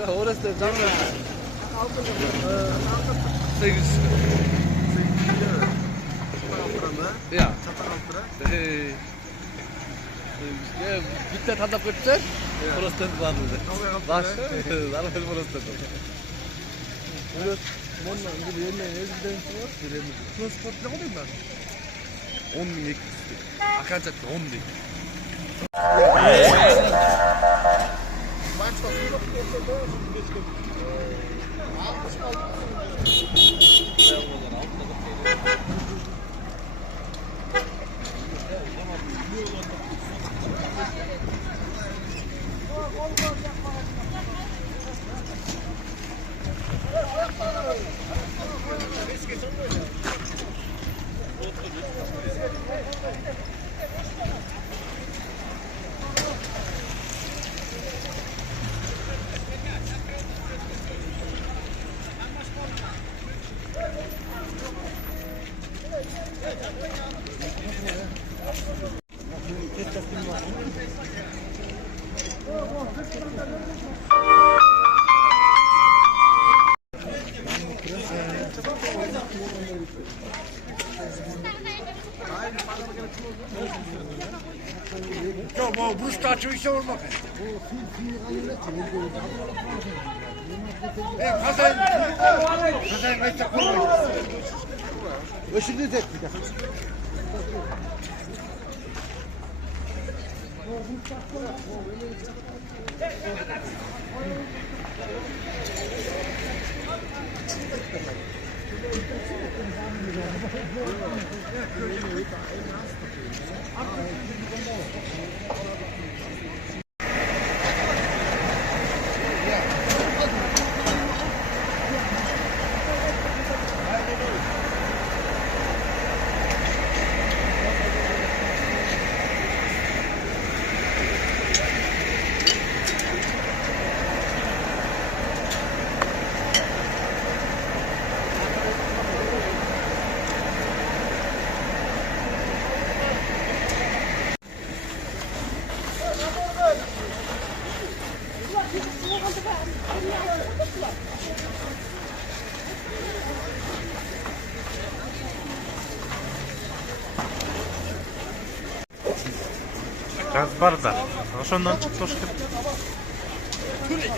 Ya orası da canım. 8. Ya. Ya bitta tadab ketsa, prostat bor edi. Bosh, zarar prostat. Bundan bir yerine ezgiden var, birimiz. Transport ne oluyor lan? 10.000 Akançakta 10.000. Yok, bu staçı işe olmak. Kazayın kaçta koymayın. Işıklı teknik. Gaz var da. Ошондон чыкпаш керек.